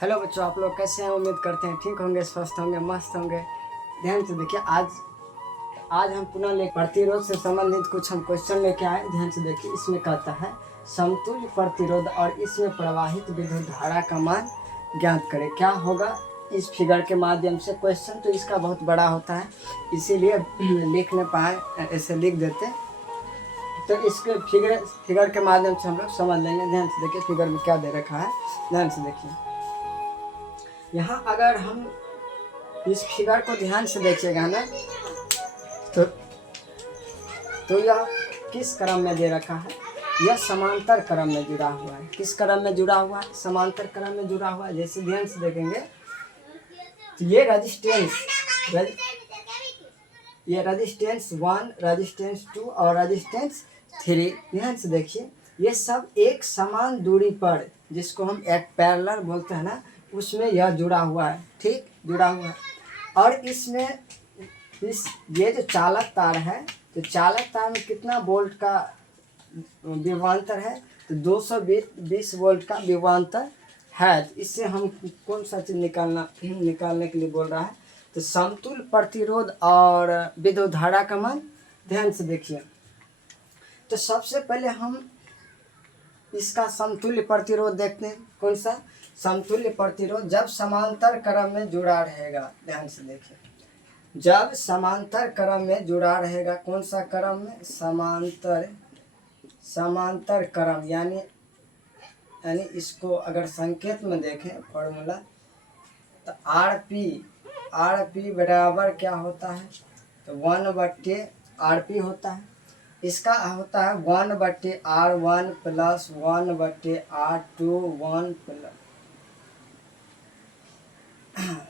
Hello बच्चों, आप लोग कैसे हैं? उम्मीद करते हैं ठीक होंगे, स्वस्थ होंगे, मस्त होंगे। ध्यान से देखिए, आज हम पुनः प्रतिरोध से संबंधित कुछ हम क्वेश्चन लेके आए। ध्यान से देखिए, इसमें कहता है समतुल्य प्रतिरोध और इसमें प्रवाहित विद्युत धारा का मान ज्ञात करें। क्या होगा इस फिगर के माध्यम से? क्वेश्चन तो इसका बहुत बड़ा होता है, इसीलिए लिख नहीं पाए, ऐसे लिख देते। तो इसके फिगर के माध्यम से हम लोग समझ लेंगे। ध्यान से देखिए, फिगर में क्या दे रखा है। ध्यान से देखिए, यहाँ अगर हम इस फिगर को ध्यान से देखिएगा ना, तो यह किस क्रम में दे रखा है? यह समांतर क्रम में जुड़ा हुआ है। किस क्रम में जुड़ा हुआ है? समांतर क्रम में जुड़ा हुआ है। जैसे ध्यान से देखेंगे तो ये रेजिस्टेंस 1, रेजिस्टेंस 2 और रेजिस्टेंस 3। ध्यान से देखिए, ये सब एक समान दूरी पर, जिसको हम एक पैरेलल बोलते हैं ना, उसमें यह जुड़ा हुआ है। ठीक, जुड़ा हुआ है। और इसमें ये जो चालक तार है, तो चालक तार में कितना वोल्ट का विभवांतर है? तो 220 वोल्ट का विभवांतर है। तो इससे हम कौन सा चीज़ निकालने के लिए बोल रहा है? तो समतुल्य प्रतिरोध और विद्युत धारा का मान। ध्यान से देखिए, तो सबसे पहले हम इसका समतुल्य प्रतिरोध देखते हैं। कौन सा समतुल्य प्रतिरोध? जब समांतर क्रम में जुड़ा रहेगा। ध्यान से देखिए, जब समांतर क्रम में जुड़ा रहेगा। कौन सा क्रम में? समांतर क्रम, यानी इसको अगर संकेत में देखें फॉर्मूला, तो आर पी बराबर क्या होता है? तो 1/RP होता है। इसका होता है 1/R1 plus 1/R2 1 plus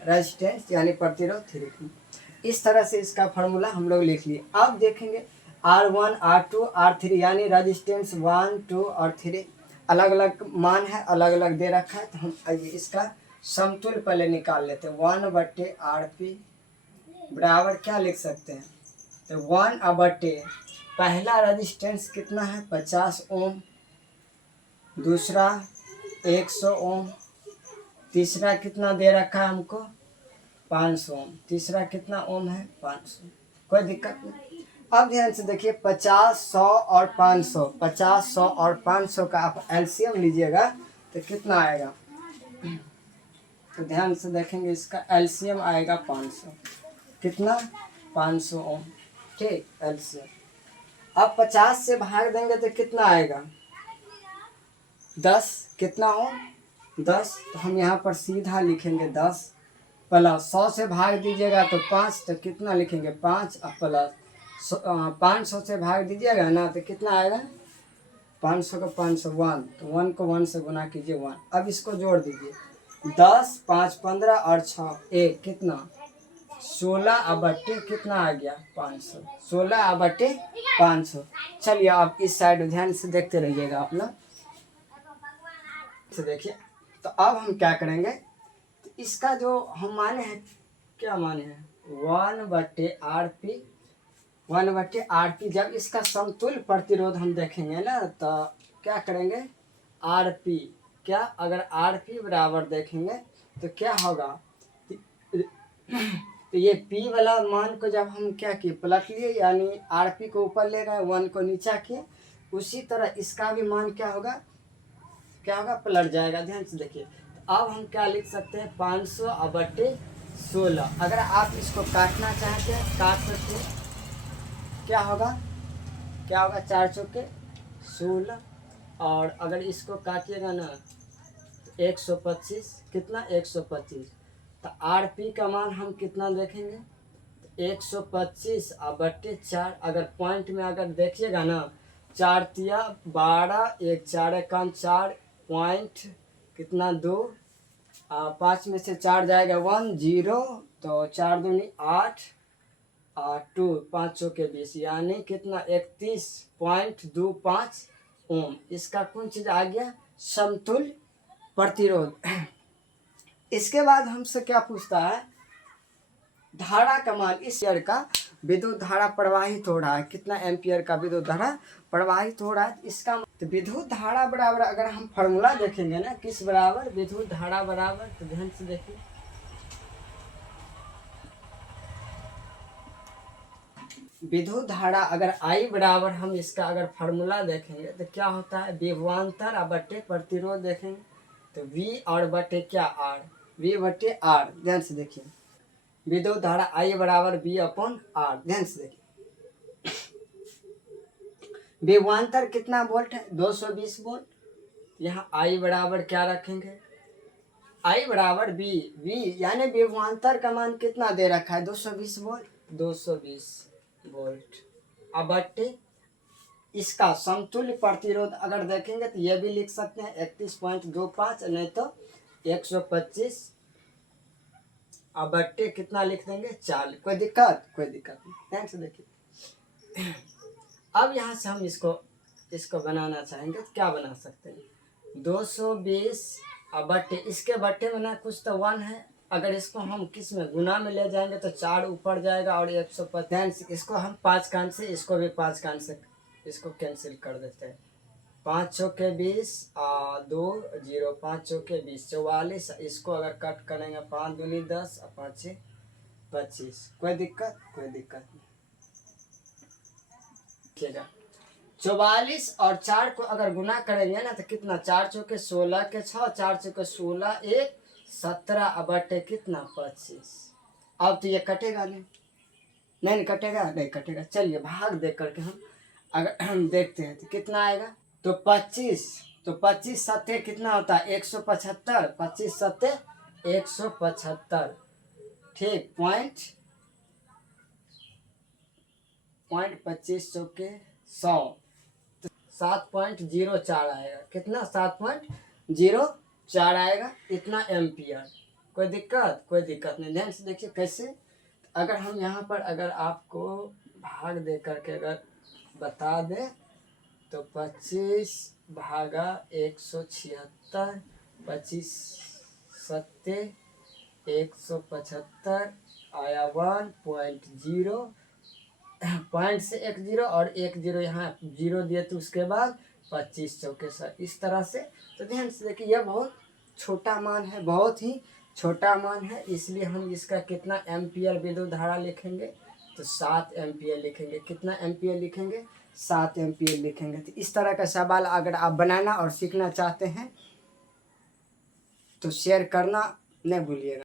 resistance यानी प्रतिरोध 3। इस तरह से इसका फार्मूला हम लोग लिख लिए। अब देखेंगे R1 R2 R3 यानी रेजिस्टेंस 1 2 और 3 अलग अलग मान है, अलग अलग दे रखा है। तो हम इसका समतुल्य पहले निकाल लेते हैं। 1/RP बराबर क्या लिख सकते हैं? तो 1/, पहला रेजिस्टेंस कितना है? 50 ओम, दूसरा 100 ओम, तीसरा कितना दे रखा है हमको? 500 ओम। तीसरा कितना ओम है? 500। कोई दिक्कत नहीं। अब ध्यान से देखिए, 50 100 और 500, 50 100 और 500 का आप एलसीएम लीजिएगा तो कितना आएगा? तो ध्यान से देखेंगे, इसका एलसीएम आएगा 500। कितना? 500 ओम। ठीक, एलसीएम। अब 50 से भाग देंगे तो कितना आएगा? 10। कितना ओम? 10। तो हम यहाँ पर सीधा लिखेंगे 10 प्लस 100 से भाग दीजिएगा तो 5, तो कितना लिखेंगे? 5 प्लस 500 से भाग दीजिएगा ना, तो कितना आएगा? 500 का 500 1, तो 1 को 1 से गुना कीजिए 1। अब इसको जोड़ दीजिए, 10 5 15 और 6 1, कितना? 16/, कितना आ गया? 500। 16/500। चलिए, आप इस साइड ध्यान से देखते रहिएगा आप लोग। तो देखिए, तो अब हम क्या करेंगे? तो इसका जो हम माने हैं, क्या माने हैं? 1/RP, 1/RP। जब इसका समतुल्य प्रतिरोध हम देखेंगे ना, तो क्या करेंगे? RP, क्या अगर RP बराबर देखेंगे तो क्या होगा? तो ये P वाला मान को जब हम क्या किए? पलट लिए, यानी RP को ऊपर ले गए, 1 को नीचा किए। उसी तरह इसका भी मान क्या होगा? पलट जाएगा। ध्यान से देखिए, अब हम क्या लिख सकते हैं? 500/16। अगर आप इसको काटना चाहते हैं काट सकते हैं। क्या होगा? 4 चौके 16। और अगर इसको काटिएगा ना तो 125। कितना? 125। तो RP का मान हम कितना देखेंगे? 125/4। अगर पॉइंट में अगर देखिएगा ना, 4 तिया 12, 1 4 1 4, पॉइंट कितना? 2, 5 में से 4 जाएगा 1 0, तो 4 दूनी 8 और 2 5 चौके 20, यानी कितना? 31.25 ओम। इसका कौन चीज़ आ गया? समतुल्य प्रतिरोध। इसके बाद हमसे क्या पूछता है? धारा का मान। इस ईयर का विद्युत धारा प्रवाहित हो रहा है, कितना एम्पियर का विद्युत धारा प्रवाहित हो रहा है। इसका तो विद्युत धारा बराबर, अगर हम फॉर्मूला देखेंगे ना, किस बराबर, विद्युत धारा बराबर, तो ध्यान से देखिए, विद्युत धारा अगर I बराबर, हम इसका अगर फार्मूला देखेंगे तो क्या होता है, विभवांतर और बट्टे प्रतिरोध देखेंगे तो V और बट्टे क्या R, V बट्टे R। ध्यान से देखिए, विद्युत धारा I बराबर V अपॉन R। ध्यान से देखिए, विभवांतर कितना वोल्ट है, 220 वोल्ट। यहाँ I बराबर क्या रखेंगे, I बराबर V यानी विभवांतर का मान कितना दे रखा है, 220 वोल्ट, 220 वोल्ट। अब बट्टे इसका समतुल्य प्रतिरोध अगर देखेंगे तो ये भी लिख सकते हैं 31.25, नहीं तो 125। अब बट्टे कितना लिख देंगे, 40। कोई दिक्कत, कोई दिक्कत नहीं। ध्यान से देखिए, अब यहाँ से हम इसको बनाना चाहेंगे तो क्या बना सकते हैं, 220 अब बट्टे, इसके बट्टे में ना कुछ तो 1 है, अगर इसको हम किस में गुना में ले जाएंगे तो 4 ऊपर जाएगा और 150। इसको हम 5 कान से, इसको भी 5 कान से इसको कैंसिल कर देते हैं। 5 चौके 20 2 0, 5 चौके 20, 44। इसको अगर कट करेंगे 5 दूनी 10 और 5 25। कोई दिक्कत, कोई दिक्कत नहीं। ठीक है, 44 और 4 को अगर गुना करेंगे ना तो कितना, 4 चौके 16 के 6, 4 चौके 16, 1 17 बटे कितना, 25। अब तो ये कटेगा नहीं कटेगा, नहीं कटेगा। चलिए भाग देख करके हम अगर हम देखते हैं तो कितना आएगा, तो 25, तो 25 सत्ते कितना होता है, 175, 25 सत्ते 175। ठीक, पॉइंट 25 चौके 100, 7.04 आएगा, कितना, 7.04 आएगा, इतना एम्पियर। कोई दिक्कत, कोई दिक्कत नहीं। ध्यान से देखिए कैसे, अगर हम यहाँ पर अगर आपको भाग दे करके अगर बता दें तो 25 भागा 176, 25 सत्ते 175 आया 1.0, पॉइंट से 1 0 और 1 0 यहाँ 0 दिए तो उसके बाद 25 चौके 100, इस तरह से। तो ध्यान से देखिए, यह बहुत छोटा मान है, बहुत ही छोटा मान है, इसलिए हम इसका कितना एम्पियर विद्युत धारा लिखेंगे, तो 7 एम्पियर लिखेंगे। कितना एम्पियर लिखेंगे, 7 एम्पियर लिखेंगे। तो इस तरह का सवाल अगर आप बनाना और सीखना चाहते हैं तो शेयर करना नहीं भूलिएगा।